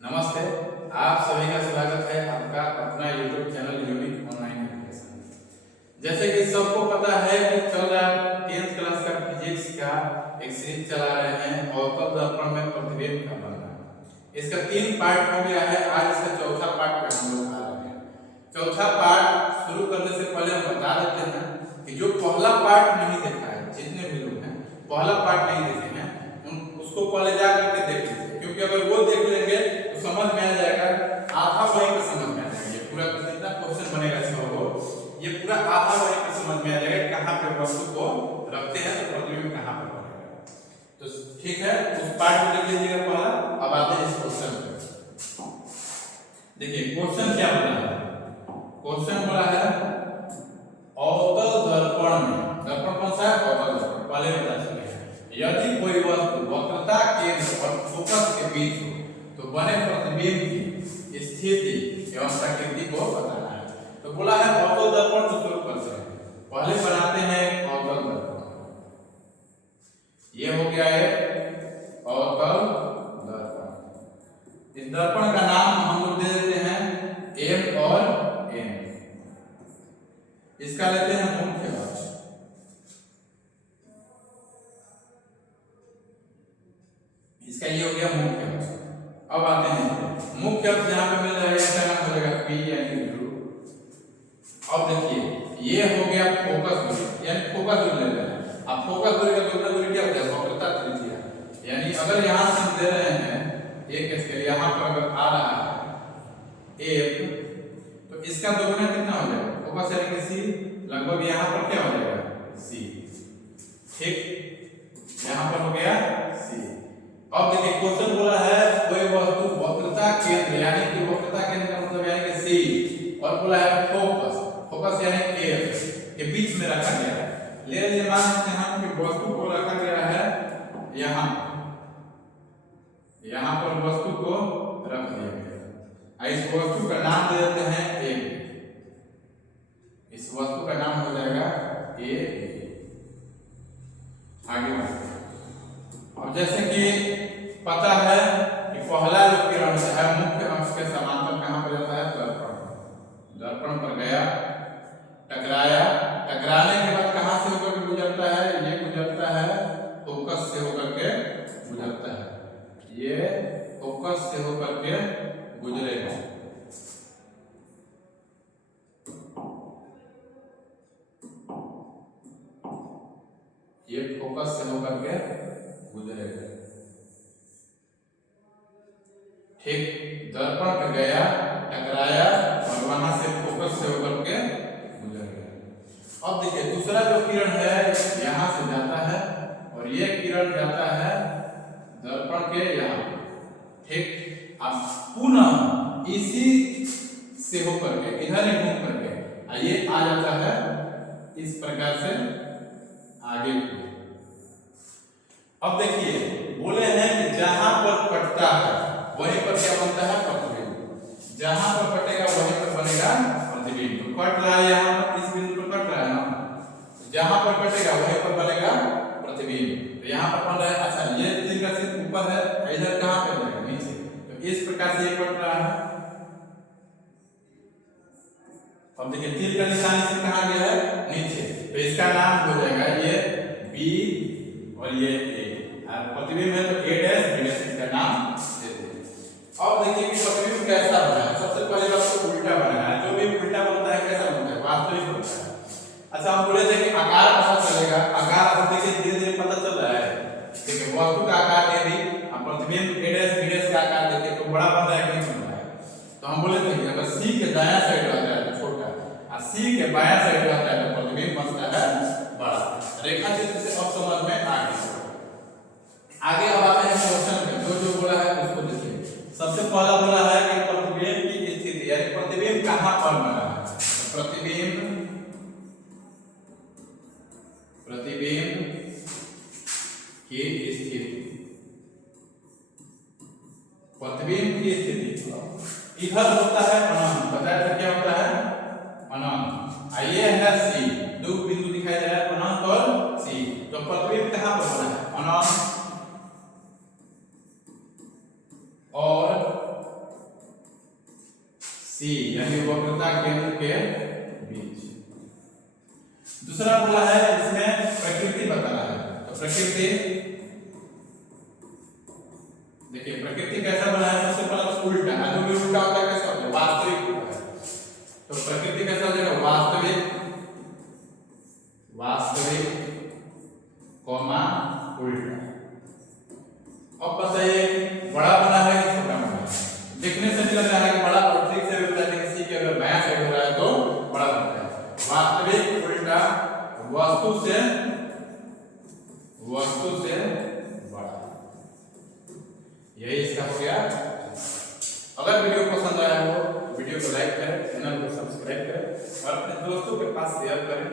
नमस्ते, आप सभी का स्वागत है आपका अपना YouTube channel unique online education. जैसे कि सबको पता है कि चल रहा 10th क्लास का फिजिक्स का एक सीरीज चला रहे हैं अवतल दर्पण में प्रतिबिंब का बनना। इसका 3 पार्ट हो गया है, आज इसका चौथा पार्ट पे हम लोग आ रहे हैं। चौथा पार्ट शुरू करने से पहले हम बता देते हैं कि जो पहला पार्ट नहीं देखा है, जितने भी लोग हैं पहला पार्ट नहीं देखे हैं, उसको पहले जा करके देख लीजिए, क्योंकि अगर वो देख लेंगे तो समझ में आ जाएगा, आधा वहीं पे समझ में आ जाएगा। ये पूरा जितना क्वेश्चन बनेगा इसका वो ये पूरा आधा वहीं पे समझ में आ जाएगा, कहाँ पे वस्तु को रखते हैं तो प्रतिबिंब कहाँ पर बनेगा। तो ठीक है, उस पार्ट को देख लीजिएगा पहला। अब आते हैं इस क्वेश्चन पे। देखिए क्वेश्चन क्या बोला है, क्वेश्चन बोला है अवतल दर्पण में, दर्पण कौन सा है, अवतल दर्पण, पहले बता चुके हैं। यदि कोई वस्तु वक्रता केंद्र और फोकस के बीच हो तो बने प्रतिबिंब की स्थिति एवं प्रकृति को बताना है। तो बोला है अवतल दर्पण को शुरू करते हैं, पहले बनाते हैं अवतल दर्पण। ये हो गया है अवतल दर्पण। इस दर्पण का नाम हम लोग दे देते हैं M और N। इसका लेते हैं मुख्य अक्ष, इसका ये हो गया मुख्य अक्ष। अब आते हैं मुख्य अक्ष जहां पे मिल जाएगा इसका नाम हो जाएगा P यानी ध्रुव। अब देखिए ये हो गया फोकस दूरी, यानी फोकस दूरी ले रहे हैं। अब फोकस दूरी का दोगुना दूरी क्या होता है, वक्रता त्रिज्या। यानी अगर यहां से हम दे रहे हैं एक स्केल, यहां पर अगर आ रहा है F, तो इसका दोगुना कितना हो जाएगा, फोकस यानी कि C, लगभग यहां पर क्या हो जाएगा C। ठीक, यहां पर हो गया C। अब देखिए क्वेश्चन बोला है कोई वस्तु वक्रता केंद्र यानी कि वक्रता केंद्र का मतलब यानी कि C, और बोला है फोकस, फोकस यानी F के बीच में रखा गया है। ले लीजिए मान लेते हैं हम कि वस्तु को रखा गया है यहाँ, यहाँ पर वस्तु को रख दिया गया। इस वस्तु का नाम दे देते हैं A। इस वस्तु का नाम हो जाएगा A। आगे बढ़ते हैं। अब जैसे कि पता है कि पहला जो किरण है मुख्य अक्ष के समांतर कहां पर जाता है, दर्पण। दर्पण पर गया, टकराया, टकराने के बाद कहां से होकर के गुजरता है, ये गुजरता है फोकस से होकर के गुजरता है, ये फोकस से होकर के गुजरेगा। ये फोकस से होकर के गुजरेगा। ठीक, दर्पण पे गया, टकराया और वहां से फोकस से होकर के गुजर गया। अब देखिए दूसरा जो किरण है यहां से जाता है और ये किरण जाता है दर्पण के यहाँ। ठीक, अब पुनः इसी से होकर के इधर ही घूम करके ये आ जाता है इस प्रकार से आगे। अब देखिए बोले हैं कि जहां पर कटता है वहीं पर क्या बनता है, प्रतिबिंब। जहां पर कटेगा वहीं पर बनेगा प्रतिबिंब। तो कट रहा है यहाँ पर, इस बिंदु पर कट रहा है ना, तो जहां पर कटेगा वहीं पर बनेगा प्रतिबिंब। तो यहाँ पर बन रहा है, अच्छा ये तीर का सिर्फ ऊपर है, इधर कहां पे जाएगा, नीचे। तो इस प्रकार से ये कट रहा है। अब देखिए तीर का निशान से कहां गया है, नीचे, तो इसका नाम हो जाएगा ये B और ये A। प्रतिबिंब है तो A डैश B डैश, इसका नाम दे देंगे। अब देखिए कि प्रतिबिंब कैसा बना है। सबसे पहले बात तो उल्टा बना है, जो भी उल्टा बनता है कैसा बनता है, वास्तविक बनता है। अच्छा हम बोले थे कि आकार पता चलेगा, आकार अब देखिए धीरे धीरे पता चल रहा है। देखिए वस्तु का आकार ये भी, अब प्रतिबिंब A डैश B डैश का आकार देखिए तो बड़ा बन रहा है कि नहीं बन रहा है। तो हम बोले थे कि अगर C के दायां साइड रहता है तो छोटा और C के बायां साइड रहता है तो प्रतिबिंब बनता है बड़ा। रेखा चित्र से अब समझ में आ गया। आगे अब आते हैं क्वेश्चन में, जो जो बोला है उसको देखिए। सबसे पहला बोला है कि प्रतिबिंब की स्थिति यानी प्रतिबिंब कहां पर बना है। तो प्रतिबिंब की स्थिति, प्रतिबिंब की स्थिति इधर होता है अनंत। बताया था क्या होता है, अनंत। ये है C, दो बिंदु दिखाई दे रहा है अनंत और C। तो प्रतिबिंब कहां पर बना है, अनंत और सी यानी वक्रता केंद्र के बीच। दूसरा बोला है इसमें प्रकृति बताना है, तो प्रकृति देखिए प्रकृति कैसा बना है, सबसे पहला तो उल्टा है, जो भी उल्टा होता है कैसा होता है, वास्तविक होता है। तो प्रकृति कैसा हो जाएगा, वास्तविक, वास्तविक कॉमा उल्टा। अब बताइए बड़ा बना है कि छोटा बना है, देखने से लग रहा है कि बड़ा, और ठीक से बता दें सी के अगर बायां साइड हो रहा है तो बड़ा बनता है। वास्तविक उल्टा वस्तु से बड़ा, यही इसका हो गया। अगर वीडियो पसंद आया हो वीडियो को लाइक करें, चैनल को सब्सक्राइब करें और अपने दोस्तों के पास शेयर करें।